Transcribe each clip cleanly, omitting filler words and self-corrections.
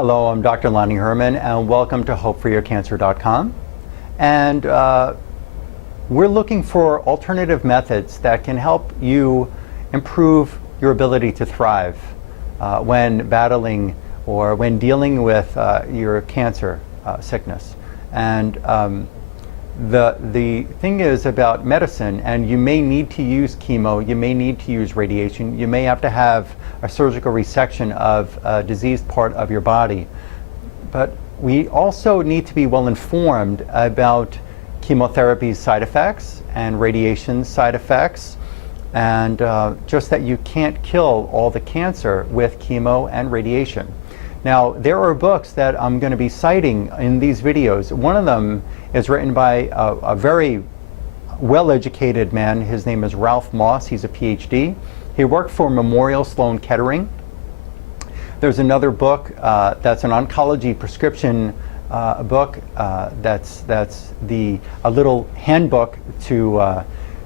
Hello, I'm Dr. Lonnie Herman, and welcome to HopeForYourCancer.com. And we're looking for alternative methods that can help you improve your ability to thrive when battling or when dealing with your cancer sickness. And the thing is about medicine, and you may need to use chemo, you may need to use radiation, you may have to have a surgical resection of a diseased part of your body. But we also need to be well informed about chemotherapy's side effects and radiation side effects, and just that you can't kill all the cancer with chemo and radiation. Now, there are books that I'm going to be citing in these videos. One of them is written by a very well-educated man. His name is Ralph Moss. He's a PhD. He worked for Memorial Sloan Kettering. There's another book that's an oncology prescription book that's a little handbook to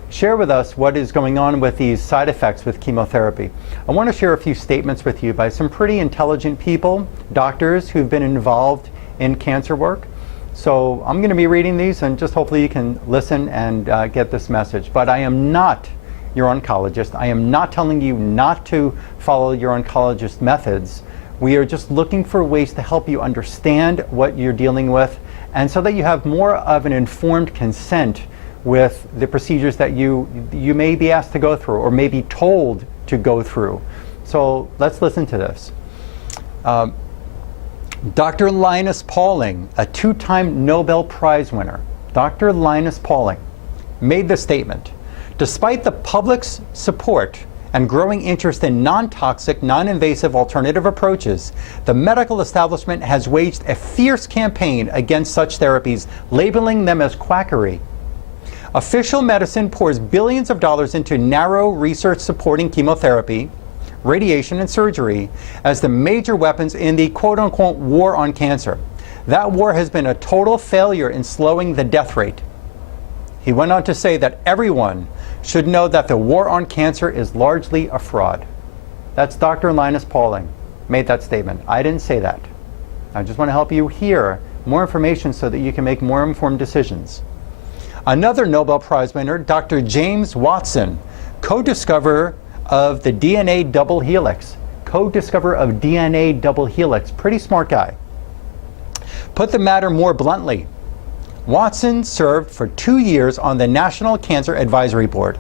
share with us what is going on with these side effects with chemotherapy. I want to share a few statements with you by some pretty intelligent people, doctors who've been involved in cancer work. So I'm going to be reading these, and just hopefully you can listen and get this message. But I am not your oncologist. I am not telling you not to follow your oncologist methods. We are just looking for ways to help you understand what you're dealing with, and so that you have more of an informed consent with the procedures that you may be asked to go through or may be told to go through. So let's listen to this. Dr. Linus Pauling, a two-time Nobel Prize winner, Dr. Linus Pauling, made the statement: despite the public's support and growing interest in non-toxic, non-invasive alternative approaches, the medical establishment has waged a fierce campaign against such therapies, labeling them as quackery. Official medicine pours billions of dollars into narrow research supporting chemotherapy, radiation, and surgery as the major weapons in the quote-unquote war on cancer. That war has been a total failure in slowing the death rate. He went on to say that everyone should know that the war on cancer is largely a fraud. That's Dr. Linus Pauling made that statement. I didn't say that. I just want to help you hear more information so that you can make more informed decisions. Another Nobel Prize winner, Dr. James Watson, co-discoverer of the DNA double helix. Co-discoverer of DNA double helix. Pretty smart guy. Put the matter more bluntly. Watson served for 2 years on the National Cancer Advisory Board.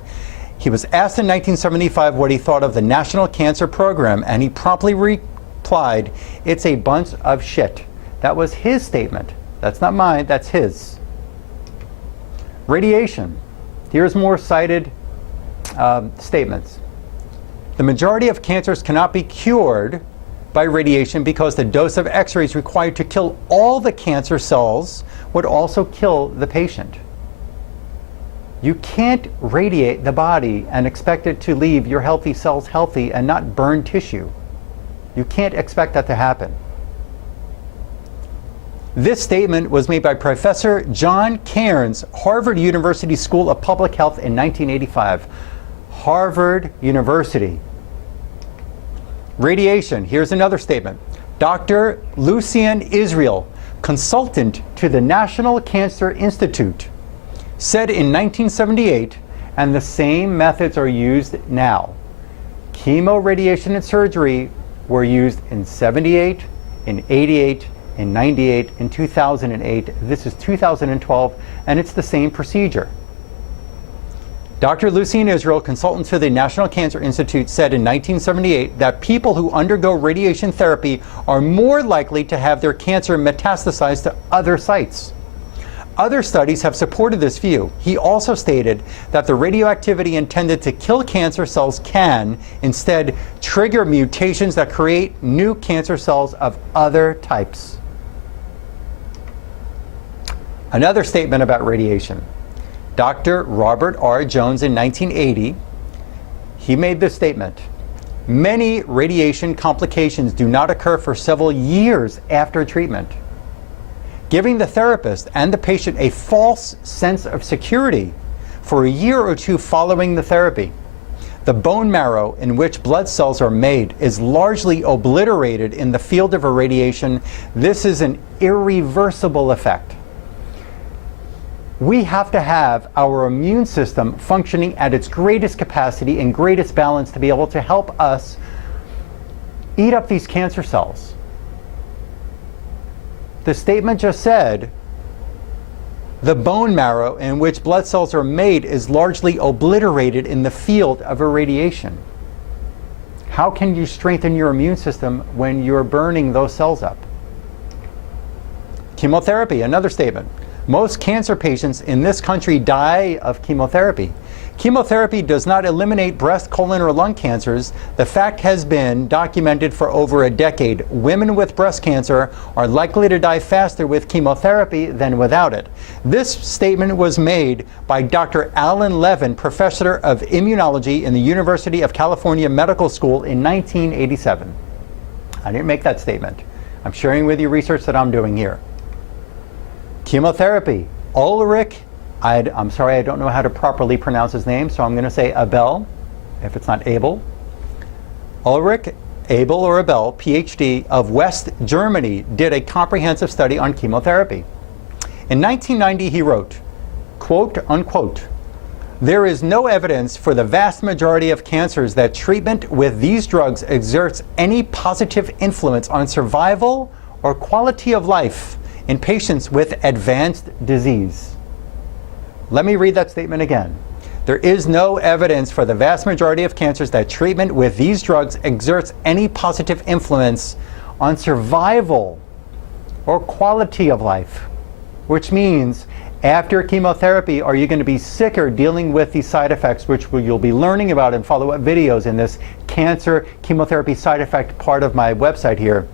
He was asked in 1975 what he thought of the National Cancer Program, and he promptly replied, "It's a bunch of shit." That was his statement. That's not mine, that's his. Radiation. Here's more cited statements. The majority of cancers cannot be cured by radiation because the dose of X-rays required to kill all the cancer cells would also kill the patient. You can't radiate the body and expect it to leave your healthy cells healthy and not burn tissue. You can't expect that to happen. This statement was made by Professor John Cairns, Harvard University School of Public Health in 1985. Harvard University. Radiation. Here's another statement. Dr. Lucien Israel, consultant to the National Cancer Institute, said in 1978, and the same methods are used now. Chemo, radiation, and surgery were used in 78, in 88, in 98, in 2008. This is 2012, and it's the same procedure. Dr. Lucien Israel, consultant to the National Cancer Institute, said in 1978 that people who undergo radiation therapy are more likely to have their cancer metastasize to other sites. Other studies have supported this view. He also stated that the radioactivity intended to kill cancer cells can, instead, trigger mutations that create new cancer cells of other types. Another statement about radiation. Dr. Robert R. Jones in 1980, he made this statement: many radiation complications do not occur for several years after treatment, giving the therapist and the patient a false sense of security for a year or two following the therapy. The bone marrow in which blood cells are made is largely obliterated in the field of irradiation. This is an irreversible effect. We have to have our immune system functioning at its greatest capacity and greatest balance to be able to help us eat up these cancer cells. The statement just said, the bone marrow in which blood cells are made is largely obliterated in the field of irradiation. How can you strengthen your immune system when you're burning those cells up? Chemotherapy, another statement. Most cancer patients in this country die of chemotherapy. Chemotherapy does not eliminate breast, colon, or lung cancers. The fact has been documented for over a decade. Women with breast cancer are likely to die faster with chemotherapy than without it. This statement was made by Dr. Alan Levin, professor of immunology in the University of California Medical School in 1987. I didn't make that statement. I'm sharing with you research that I'm doing here. Chemotherapy. Ulrich, I'm sorry, I don't know how to properly pronounce his name, so I'm going to say Abel, if it's not Abel. Ulrich Abel or Abel, PhD, of West Germany, did a comprehensive study on chemotherapy. In 1990, he wrote, quote, unquote, "There is no evidence for the vast majority of cancers that treatment with these drugs exerts any positive influence on survival or quality of life in patients with advanced disease." Let me read that statement again. There is no evidence for the vast majority of cancers that treatment with these drugs exerts any positive influence on survival or quality of life, which means after chemotherapy, are you going to be sicker dealing with these side effects, which you'll be learning about in follow-up videos in this cancer chemotherapy side effect part of my website here.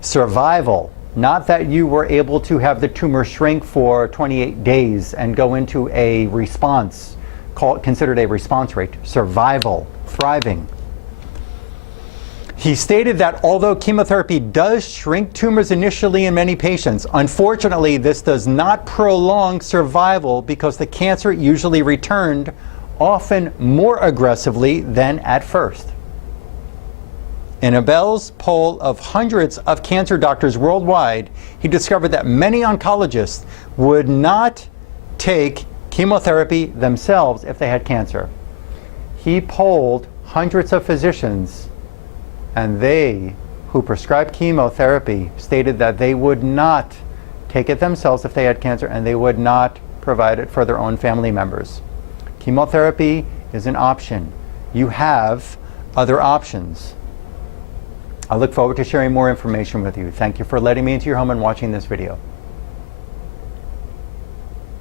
Survival. Not that you were able to have the tumor shrink for 28 days and go into a response, considered a response rate. Survival, thriving. He stated that although chemotherapy does shrink tumors initially in many patients, unfortunately this does not prolong survival because the cancer usually returned, often more aggressively than at first. In Abel's poll of hundreds of cancer doctors worldwide, he discovered that many oncologists would not take chemotherapy themselves if they had cancer. He polled hundreds of physicians, and they who prescribed chemotherapy stated that they would not take it themselves if they had cancer, and they would not provide it for their own family members. Chemotherapy is an option. You have other options. I look forward to sharing more information with you. Thank you for letting me into your home and watching this video.